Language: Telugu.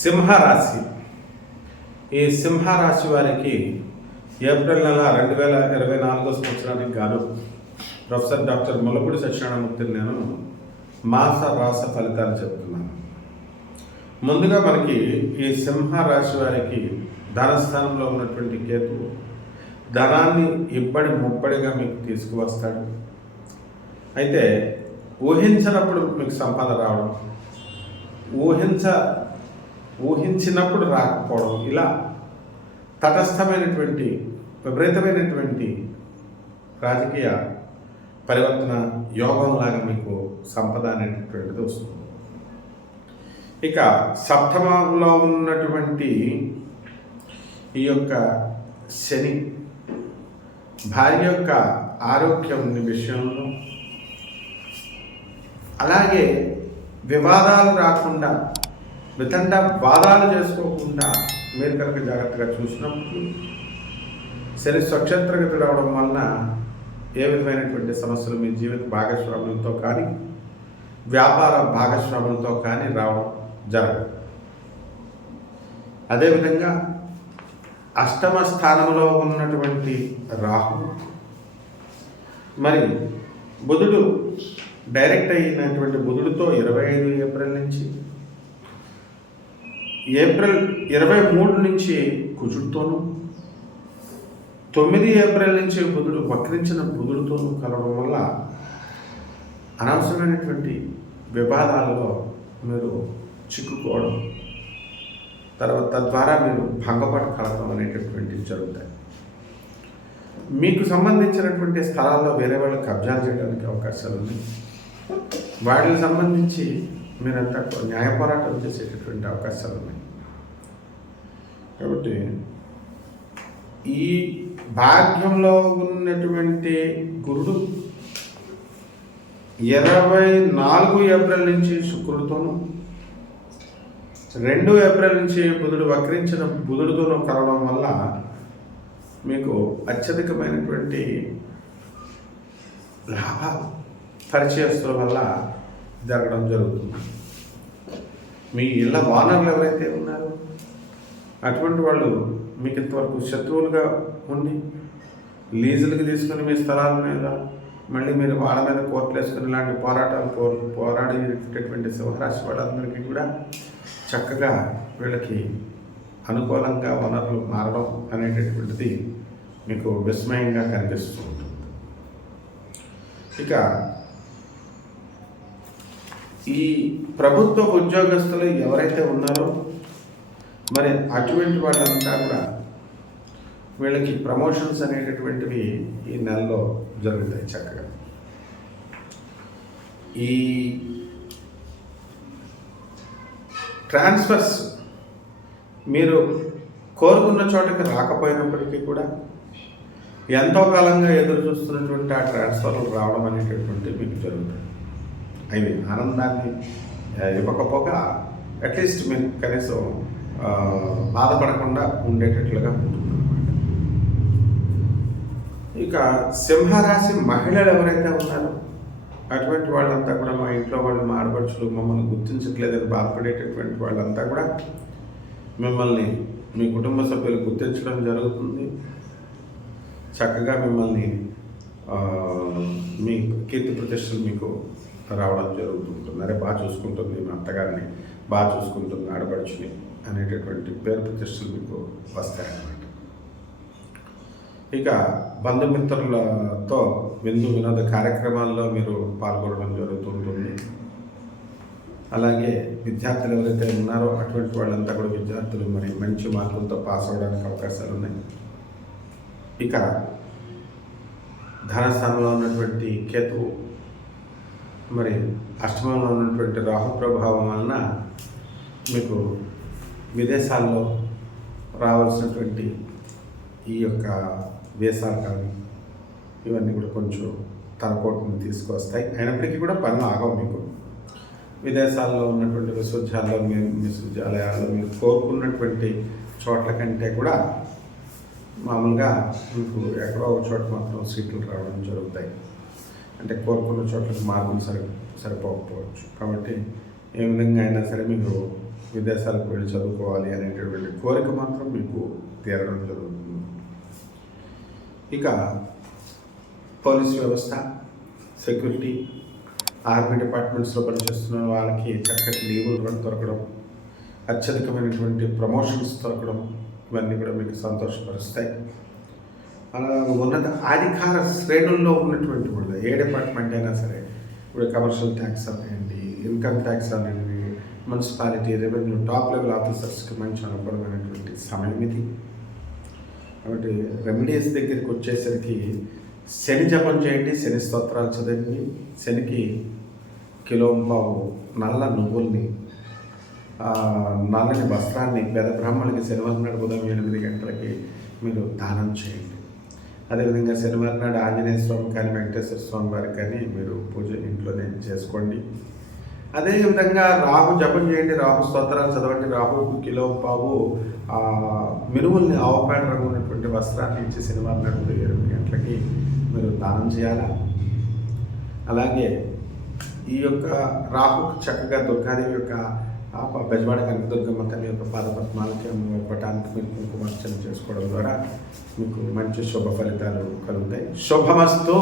సింహరాశి. ఈ సింహరాశి వారికి ఏప్రిల్ నెల 2024 సంవత్సరానికి గాను ప్రొఫెసర్ డాక్టర్ ముల్లపూడి సత్యనారాయణమూర్తి నేను మాస రాశి ఫలితాలు చెప్తున్నాను. ముందుగా మనకి ఈ సింహరాశి వారికి ధనస్థానంలో ఉన్నటువంటి కేతువు ధనాన్ని ఇబ్బడి ముబ్బడిగా మీకు తీసుకువస్తాడు. అయితే ఊహించినప్పుడు మీకు సంపద రావడం, ఊహించినప్పుడు రాకపోవడం, ఇలా తటస్థమైనటువంటి విపరీతమైనటువంటి రాజకీయ పరివర్తన యోగంలాగా మీకు సంపద అనేటటువంటిది వస్తుంది. ఇక సప్తమంలో ఉన్నటువంటి ఈ యొక్క శని భార్య యొక్క ఆరోగ్యం విషయంలో, అలాగే వివాదాలు రాకుండా వితండ వాదాలు చేసుకోకుండా మీరు కనుక జాగ్రత్తగా చూసినప్పుడు శని స్వక్షేత్రగతి రావడం వలన ఏ విధమైనటువంటి సమస్యలు మీ జీవిత భాగస్వాములతో కానీ వ్యాపార భాగస్వాములతో కానీ రావడం జరగదు. అదేవిధంగా అష్టమ స్థానంలో ఉన్నటువంటి రాహు మరి బుధుడు డైరెక్ట్ అయినటువంటి బుధుడితో 25 ఏప్రిల్ నుంచి, ఏప్రిల్ 23 నుంచి కుజుడితోనూ, 9 ఏప్రిల్ నుంచి బుధుడు వక్రించిన బుధుడితోనూ కలవడం వల్ల అనవసరమైనటువంటి వివాదాలలో మీరు చిక్కుకోవడం, తద్వారా మీరు భంగపాటు కలగడం అనేటటువంటివి జరుగుతాయి. మీకు సంబంధించినటువంటి స్థలాల్లో వేరే వాళ్ళు కబ్జాలు చేయడానికి అవకాశాలు ఉన్నాయి. వాటికి సంబంధించి మీరంతా న్యాయ పోరాటం చేసేటటువంటి అవకాశాలు ఉన్నాయి. కాబట్టి ఈ భాగ్యంలో ఉన్నటువంటి గురుడు 24 ఏప్రిల్ నుంచి శుక్రుడితోనూ, 2 ఏప్రిల్ నుంచి బుధుడు వక్రించిన బుధుడితోనూ కలవడం వల్ల మీకు అత్యధికమైనటువంటి లాభాలు పరిచయస్తుల వల్ల జరగడం జరుగుతుంది. మీ ఇళ్ళ ఓనర్లు ఎవరైతే ఉన్నారో అటువంటి వాళ్ళు మీకు ఇంతవరకు శత్రువులుగా ఉండి లీజులకు తీసుకుని మీ స్థలాల మీద మళ్ళీ మీరు వాళ్ళ మీద కోర్టులు వేసుకుని ఇలాంటి పోరాడేటటువంటి సింహరాశి వాళ్ళందరికీ కూడా చక్కగా వీళ్ళకి అనుకూలంగా వనరులు మారడం అనేటటువంటిది మీకు విస్మయంగా కనిపిస్తూ ఉంటుంది. ఇక ఈ ప్రభుత్వ ఉద్యోగస్తులు ఎవరైతే ఉన్నారో మరి అటువంటి వాళ్ళంతా కూడా వీళ్ళకి ప్రమోషన్స్ అనేటటువంటివి ఈ నెలలో జరుగుతాయి. చక్కగా ఈ ట్రాన్స్ఫర్స్ మీరు కోరుకున్న చోటకి రాకపోయినప్పటికీ కూడా ఎంతో కాలంగా ఎదురు చూస్తున్నటువంటి ఆ ట్రాన్స్ఫర్లు రావడం అనేటటువంటివి మీకు జరుగుతాయి. అవి ఆనందాన్ని ఇవ్వకపోగా అట్లీస్ట్ మీరు కనీసం బాధపడకుండా ఉండేటట్లుగా ఉంటుందన్నమాట. ఇక సింహరాశి మహిళలు ఎవరైతే ఉన్నారో అటువంటి వాళ్ళంతా కూడా మా ఇంట్లో వాళ్ళు మా ఆడపడుచులు మమ్మల్ని గుర్తించట్లేదని బాధపడేటటువంటి వాళ్ళంతా కూడా మిమ్మల్ని మీ కుటుంబ సభ్యులు గుర్తించడం జరుగుతుంది. చక్కగా మిమ్మల్ని మీ కీర్తి ప్రతిష్టలు మీకు రావడం జరుగుతుంటుంది. అరే బాగా చూసుకుంటుంది మా అత్తగారిని, బాగా చూసుకుంటుంది ఆడపడుచుని అనేటటువంటి పేరు ప్రతిష్టలు మీకు వస్తాయన్నమాట. ఇక బంధుమిత్రులతో విందు వినోద కార్యక్రమాల్లో మీరు పాల్గొనడం జరుగుతుంటుంది. అలాగే విద్యార్థులు ఎవరైతే ఉన్నారో అటువంటి వాళ్ళంతా కూడా విద్యార్థులు మరి మంచి మార్కులతో పాస్ అవ్వడానికి అవకాశాలు ఉన్నాయి. ఇక ధనస్థానంలో ఉన్నటువంటి కేతువు మరి అష్టమంలో ఉన్నటువంటి రాహు ప్రభావం వలన మీకు విదేశాల్లో రావాల్సినటువంటి ఈ యొక్క వీసాలు కానీ ఇవన్నీ కూడా కొంచెం తలపోటుని తీసుకొస్తాయి. అయినప్పటికీ కూడా పనులు ఆగవు. మీకు విదేశాల్లో ఉన్నటువంటి విశ్వవిద్యాలయాల్లో మీరు కోరుకున్నటువంటి చోట్ల కంటే కూడా మామూలుగా మీకు ఎక్కడో ఒక చోట మాత్రం సీట్లు రావడం జరుగుతాయి. అంటే కోరుకున్న చోట్లకు మార్కులు సరిపోకపోవచ్చు. కాబట్టి ఏ విధంగా అయినా సరే మీకు విదేశాలకు వెళ్ళి చదువుకోవాలి అనేటటువంటి కోరిక మాత్రం మీకు తీరడం జరుగుతుంది. ఇక పోలీస్ వ్యవస్థ, సెక్యూరిటీ, ఆర్మీ డిపార్ట్మెంట్స్లో పనిచేస్తున్న వాళ్ళకి చక్కటి లీవులు దొరకడం, అత్యధికమైనటువంటి ప్రమోషన్స్ దొరకడం, ఇవన్నీ కూడా మీకు సంతోషపరుస్తాయి. అలా ఉన్నత అధికార శ్రేణుల్లో ఉన్నటువంటి వాళ్ళు ఏ డిపార్ట్మెంట్ అయినా సరే, ఇప్పుడు కమర్షియల్ ట్యాక్స్ అనండి, ఇన్కమ్ ట్యాక్స్ అనండి, మున్సిపాలిటీ, రెవెన్యూ, టాప్ లెవెల్ ఆఫీసర్స్కి మంచి అనుకూలమైనటువంటి సమయం ఇది. కాబట్టి రెమెడీస్ దగ్గరికి వచ్చేసరికి శని జపం చేయండి, శని స్తోత్రాలు చదవండి, శనికి కిలోంపావు నల్ల నువ్వుల్ని, నల్లని వస్త్రాన్ని పేద బ్రాహ్మణులకి శనివారం నాడు ఉదయం 8 గంటలకి మీరు దానం చేయండి. అదేవిధంగా శనివారం నాడు ఆంజనేయ స్వామి కానీ వెంకటేశ్వర స్వామి వారికి కానీ మీరు పూజ ఇంట్లోనే చేసుకోండి. అదేవిధంగా రాహు జపం చేయండి, రాహు స్తోత్రాలు చదవండి. రాహుకు కిలోంపావు మినుముల్ని ఆవుపేట రంగు ఉన్నటువంటి వస్త్రాన్ని ఇచ్చి శనివారం నాడు ఉదయం 8 గంటలకి మీరు దానం చేయాలా. అలాగే ఈ యొక్క రాహుకు చక్కగా దుర్గాదేవి యొక్క బెజవాడ కనకదుర్గమ్మ తల్లి యొక్క పాదపద్మాలకి పటానికి మీరు కుంకుమార్చన చేసుకోవడం ద్వారా మీకు మంచి శుభ ఫలితాలు కలుగుతాయి. శుభమస్తు.